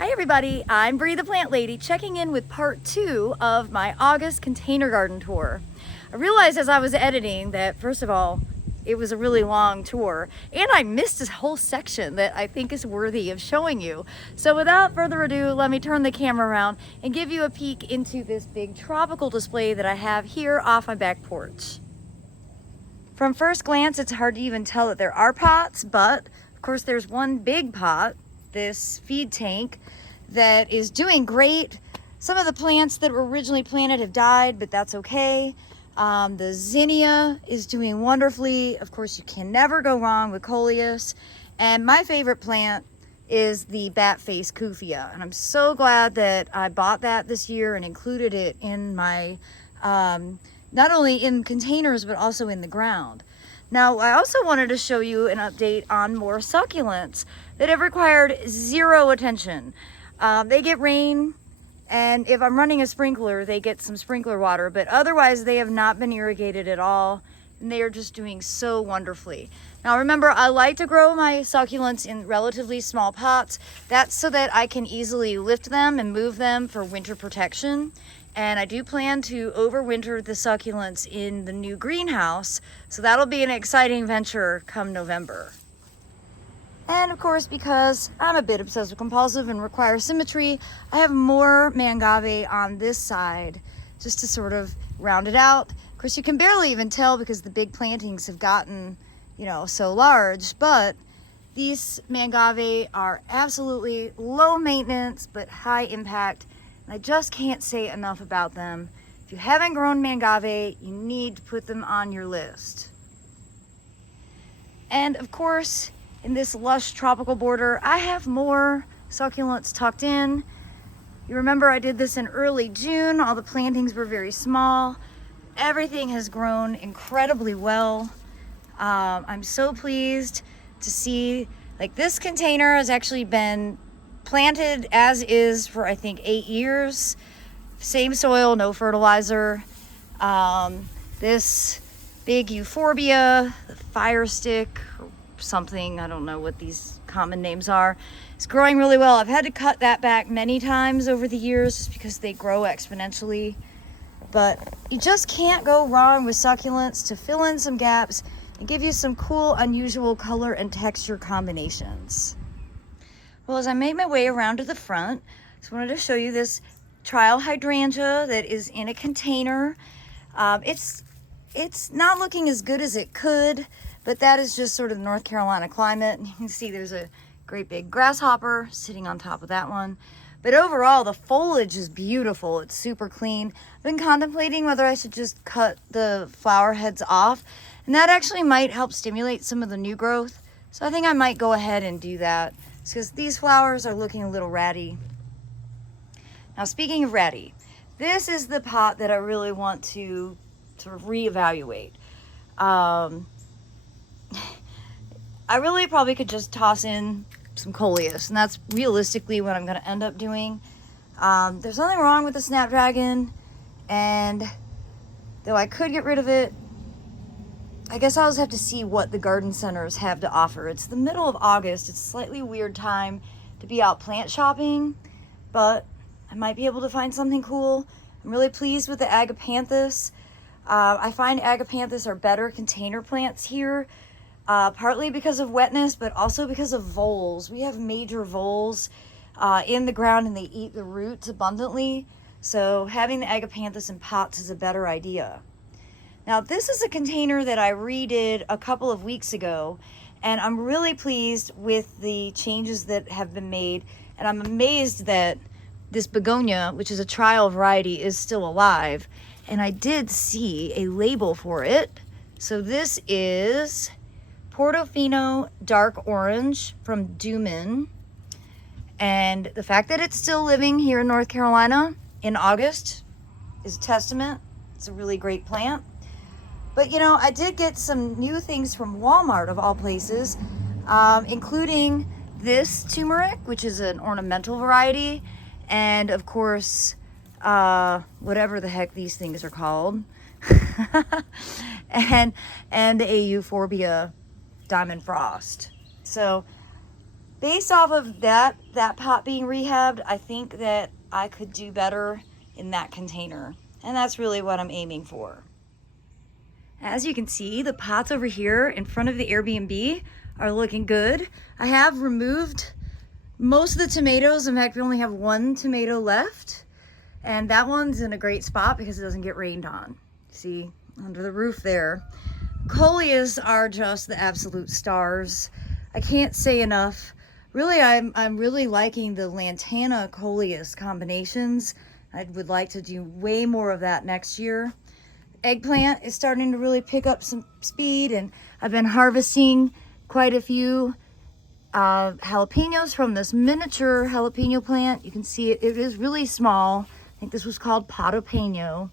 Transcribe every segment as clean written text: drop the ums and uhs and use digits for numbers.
Hi everybody, I'm Bree the Plant Lady checking in with part 2 of my August container garden tour. I realized as I was editing that first of all, it was a really long tour and I missed a whole section that I think is worthy of showing you. So without further ado, let me turn the camera around and give you a peek into this big tropical display that I have here off my back porch. From first glance, it's hard to even tell that there are pots, but of course there's one big pot, this feed tank, that is doing great. Some of the plants that were originally planted have died, but that's okay. The zinnia is doing wonderfully. Of course, you can never go wrong with coleus. And my favorite plant is the bat face Kuthia. And I'm so glad that I bought that this year and included it in my, not only in containers, but also in the ground. Now, I also wanted to show you an update on more succulents that have required zero attention. They get rain, and if I'm running a sprinkler, they get some sprinkler water, but otherwise they have not been irrigated at all, and they are just doing so wonderfully. Now remember, I like to grow my succulents in relatively small pots. That's so that I can easily lift them and move them for winter protection. And I do plan to overwinter the succulents in the new greenhouse, so that'll be an exciting venture come November. And of course, because I'm a bit obsessive compulsive and require symmetry, I have more Mangave on this side just to sort of round it out. Of course, you can barely even tell because the big plantings have gotten, so large, but these Mangave are absolutely low maintenance but high impact. I just can't say enough about them. If you haven't grown Mangave, you need to put them on your list. And of course, in this lush tropical border, I have more succulents tucked in. You remember I did this in early June. All the plantings were very small. Everything has grown incredibly well. I'm so pleased to see, this container has actually been planted as is for I think 8 years. Same soil, no fertilizer. This big euphorbia, fire stick, or something, I don't know what these common names are, it's growing really well. I've had to cut that back many times over the years just because they grow exponentially. But you just can't go wrong with succulents to fill in some gaps and give you some cool, unusual color and texture combinations. Well, as I make my way around to the front, I just wanted to show you this trial hydrangea that is in a container. It's not looking as good as it could, but that is just sort of the North Carolina climate. You can see there's a great big grasshopper sitting on top of that one. But overall, the foliage is beautiful. It's super clean. I've been contemplating whether I should just cut the flower heads off, and that actually might help stimulate some of the new growth. So I think I might go ahead and do that, because these flowers are looking a little ratty. Now, speaking of ratty, this is the pot that I really want to sort of reevaluate. I really probably could just toss in some coleus, and that's realistically what I'm going to end up doing. There's nothing wrong with the snapdragon, and though I could get rid of it, I guess I'll just have to see what the garden centers have to offer. It's the middle of August. It's a slightly weird time to be out plant shopping, but I might be able to find something cool. I'm really pleased with the agapanthus. I find agapanthus are better container plants here, partly because of wetness, but also because of voles. We have major voles in the ground, and they eat the roots abundantly. So having the agapanthus in pots is a better idea. Now, this is a container that I redid a couple of weeks ago, and I'm really pleased with the changes that have been made, and I'm amazed that this begonia, which is a trial variety, is still alive, and I did see a label for it. So this is Portofino Dark Orange from Duman, and the fact that it's still living here in North Carolina in August is a testament. It's a really great plant. But I did get some new things from Walmart of all places, including this turmeric, which is an ornamental variety, and of course, whatever the heck these things are called, and a euphorbia diamond frost. So based off of that pot being rehabbed, I think that I could do better in that container. And that's really what I'm aiming for. As you can see, the pots over here in front of the Airbnb are looking good. I have removed most of the tomatoes. In fact, we only have one tomato left. And that one's in a great spot because it doesn't get rained on. See, under the roof there. Coleus are just the absolute stars. I can't say enough. Really, I'm really liking the Lantana Coleus combinations. I would like to do way more of that next year. Eggplant is starting to really pick up some speed, and I've been harvesting quite a few jalapenos from this miniature jalapeno plant. You can see it is really small. I think this was called Potopeno.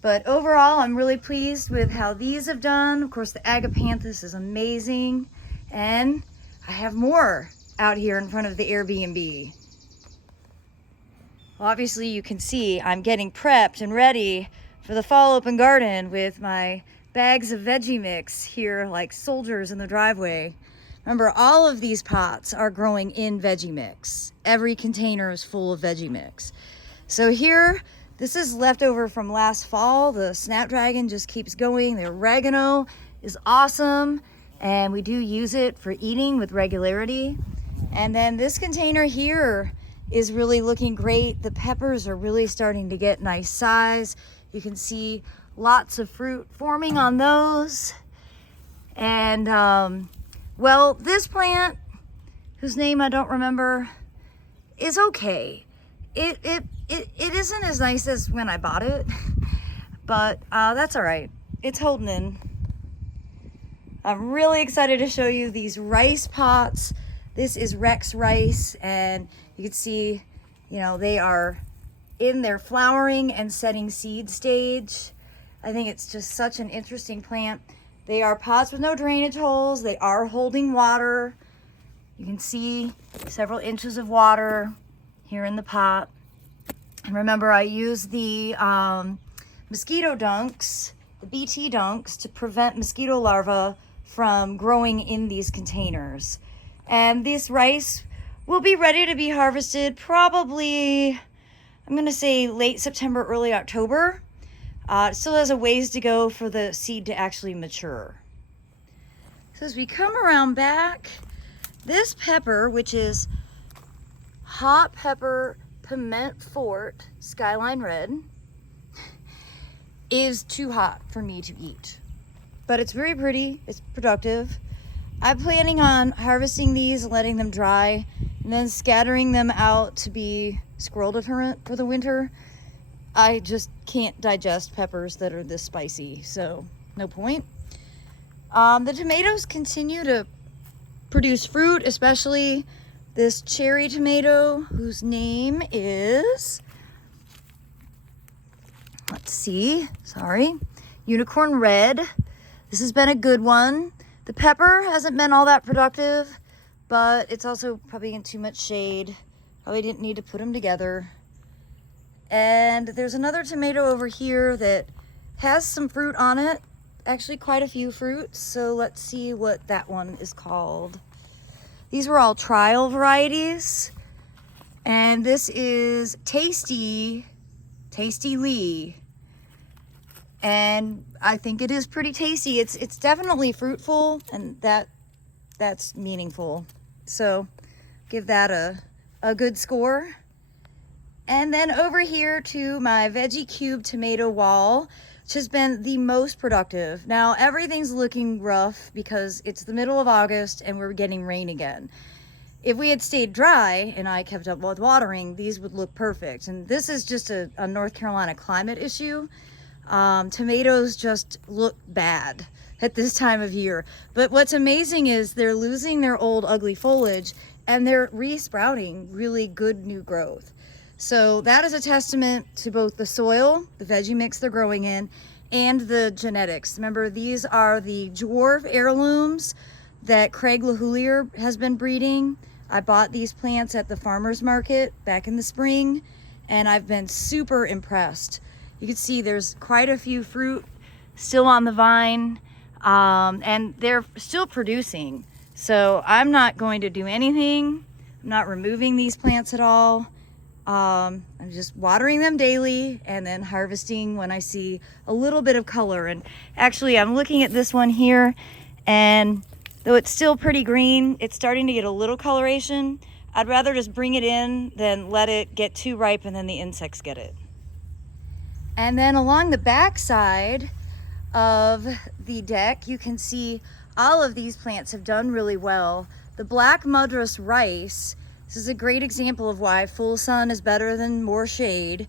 But overall, I'm really pleased with how these have done. Of course, the agapanthus is amazing. And I have more out here in front of the Airbnb. Well, obviously, you can see I'm getting prepped and ready for the fall open garden with my bags of veggie mix here like soldiers in the driveway. Remember, all of these pots are growing in veggie mix. Every container is full of veggie mix. So here, this is leftover from last fall. The snapdragon just keeps going. The oregano is awesome, and we do use it for eating with regularity. And then this container here is really looking great. The peppers are really starting to get nice size. You can see lots of fruit forming on those. And well, this plant, whose name I don't remember, is okay. It isn't as nice as when I bought it, but that's all right. It's holding in. I'm really excited to show you these rice pots. This is Rex rice, and you can see, you know, they are in their flowering and setting seed stage. I think it's just such an interesting plant. They are pots with no drainage holes. They are holding water. You can see several inches of water here in the pot. And remember, I use the mosquito dunks, the BT dunks, to prevent mosquito larvae from growing in these containers. And this rice will be ready to be harvested probably, I'm gonna say late September, early October. It still has a ways to go for the seed to actually mature. So as we come around back, this pepper, which is hot pepper Piment Fort Skyline Red, is too hot for me to eat. But it's very pretty, it's productive. I'm planning on harvesting these, letting them dry, and then scattering them out to be squirrel deterrent for the winter. I just can't digest peppers that are this spicy, so no point. The tomatoes continue to produce fruit, especially this cherry tomato, whose name is, let's see, sorry, Unicorn Red. This has been a good one. The pepper hasn't been all that productive, but it's also probably in too much shade. Probably didn't need to put them together. And there's another tomato over here that has some fruit on it, actually quite a few fruits. So let's see what that one is called. These were all trial varieties. And this is Tasty Lee. And I think it is pretty tasty. It's definitely fruitful, and that's meaningful. So give that a good score. And then over here to my Veggie Cube tomato wall, which has been the most productive. Now everything's looking rough because it's the middle of August and we're getting rain again. If we had stayed dry and I kept up with watering, these would look perfect. And this is just a North Carolina climate issue. Tomatoes just look bad at this time of year. But what's amazing is they're losing their old ugly foliage and they're re-sprouting really good new growth. So that is a testament to both the soil, the veggie mix they're growing in, and the genetics. Remember, these are the dwarf heirlooms that Craig LaHoulier has been breeding. I bought these plants at the farmer's market back in the spring, and I've been super impressed. You can see there's quite a few fruit still on the vine, and they're still producing. So I'm not going to do anything. I'm not removing these plants at all. I'm just watering them daily and then harvesting when I see a little bit of color. And actually I'm looking at this one here, and though it's still pretty green, it's starting to get a little coloration. I'd rather just bring it in than let it get too ripe and then the insects get it. And then along the back side of the deck, you can see all of these plants have done really well. The black Mudas rice, this is a great example of why full sun is better than more shade.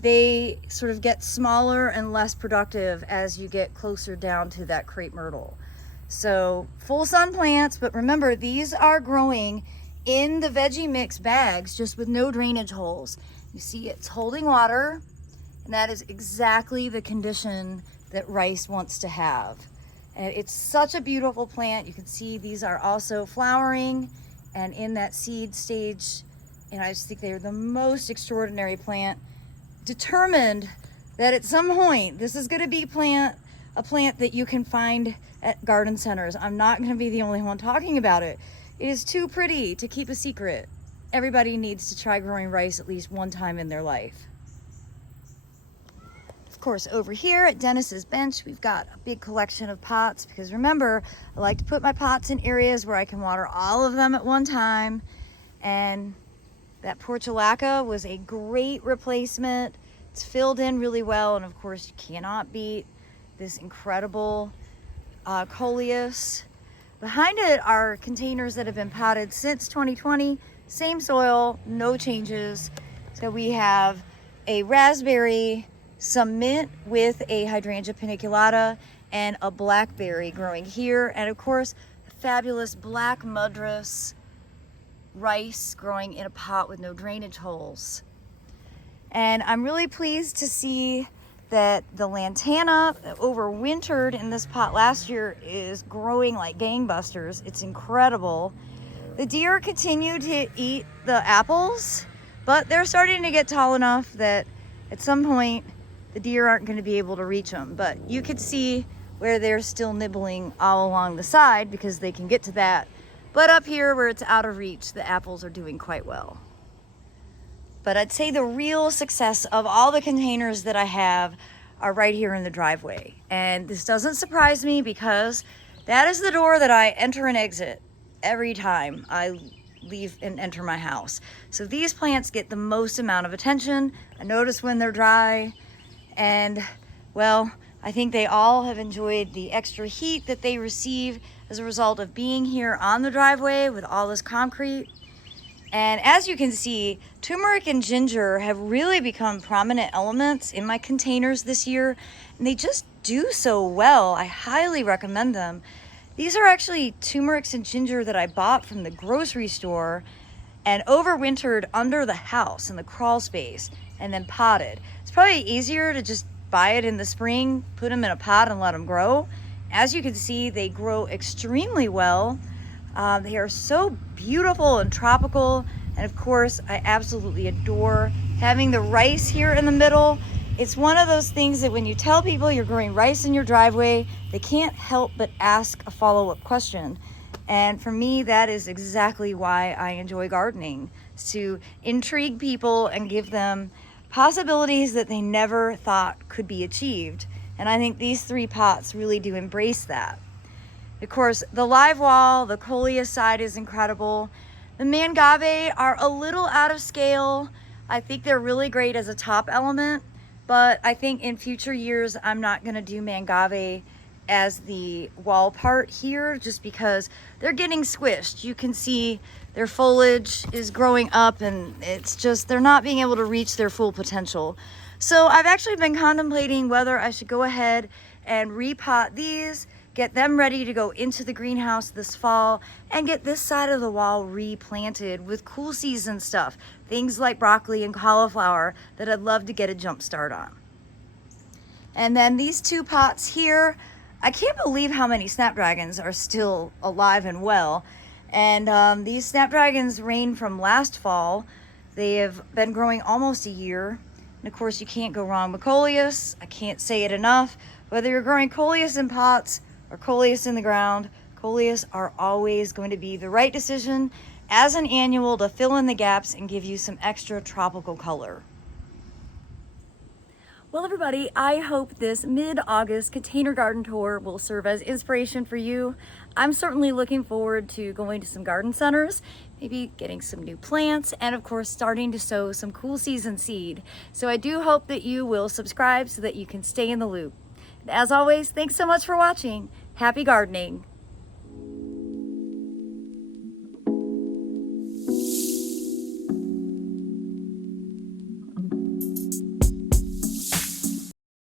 They sort of get smaller and less productive as you get closer down to that crepe myrtle. So full sun plants, but remember these are growing in the veggie mix bags just with no drainage holes. You see it's holding water, and that is exactly the condition that rice wants to have. And it's such a beautiful plant. You can see these are also flowering and in that seed stage. And I just think they're the most extraordinary plant. Determined that at some point, this is gonna be a plant that you can find at garden centers. I'm not gonna be the only one talking about it. It is too pretty to keep a secret. Everybody needs to try growing rice at least one time in their life. Of course, over here at Dennis's bench, we've got a big collection of pots because remember, I like to put my pots in areas where I can water all of them at one time. And that portulaca was a great replacement. It's filled in really well. And of course, you cannot beat this incredible coleus. Behind it are containers that have been potted since 2020. Same soil, no changes. So we have a raspberry, some mint with a Hydrangea paniculata, and a blackberry growing here. And of course, a fabulous black Mudas rice growing in a pot with no drainage holes. And I'm really pleased to see that the lantana that overwintered in this pot last year is growing like gangbusters. It's incredible. The deer continue to eat the apples, but they're starting to get tall enough that at some point the deer aren't going to be able to reach them. But you could see where they're still nibbling all along the side because they can get to that. But up here where it's out of reach, the apples are doing quite well. But I'd say the real success of all the containers that I have are right here in the driveway. And this doesn't surprise me because that is the door that I enter and exit every time I leave and enter my house. So these plants get the most amount of attention. I notice when they're dry, and well, I think they all have enjoyed the extra heat that they receive as a result of being here on the driveway with all this concrete. And as you can see, turmeric and ginger have really become prominent elements in my containers this year, and they just do so well. I highly recommend them. These are actually turmerics and ginger that I bought from the grocery store and overwintered under the house in the crawl space and then potted. It's probably easier to just buy it in the spring, put them in a pot and let them grow. As you can see, they grow extremely well. They are so beautiful and tropical. And of course, I absolutely adore having the rice here in the middle. It's one of those things that when you tell people you're growing rice in your driveway, they can't help but ask a follow-up question. And for me, that is exactly why I enjoy gardening, is to intrigue people and give them possibilities that they never thought could be achieved. And I think these three pots really do embrace that. Of course, the live wall, the coleus side is incredible. The Mangave are a little out of scale. I think they're really great as a top element, but I think in future years, I'm not gonna do Mangave as the wall part here just because they're getting squished. You can see their foliage is growing up and it's just, they're not being able to reach their full potential. So I've actually been contemplating whether I should go ahead and repot these, get them ready to go into the greenhouse this fall, and get this side of the wall replanted with cool season stuff, things like broccoli and cauliflower that I'd love to get a jump start on. And then these two pots here, I can't believe how many snapdragons are still alive and well. And these snapdragons reigned from last fall. They have been growing almost a year. And of course, you can't go wrong with coleus. I can't say it enough. Whether you're growing coleus in pots or coleus in the ground, coleus are always going to be the right decision as an annual to fill in the gaps and give you some extra tropical color. Well, everybody, I hope this mid-August container garden tour will serve as inspiration for you. I'm certainly looking forward to going to some garden centers, maybe getting some new plants, and of course starting to sow some cool season seed. So I do hope that you will subscribe so that you can stay in the loop. As always, thanks so much for watching. Happy gardening.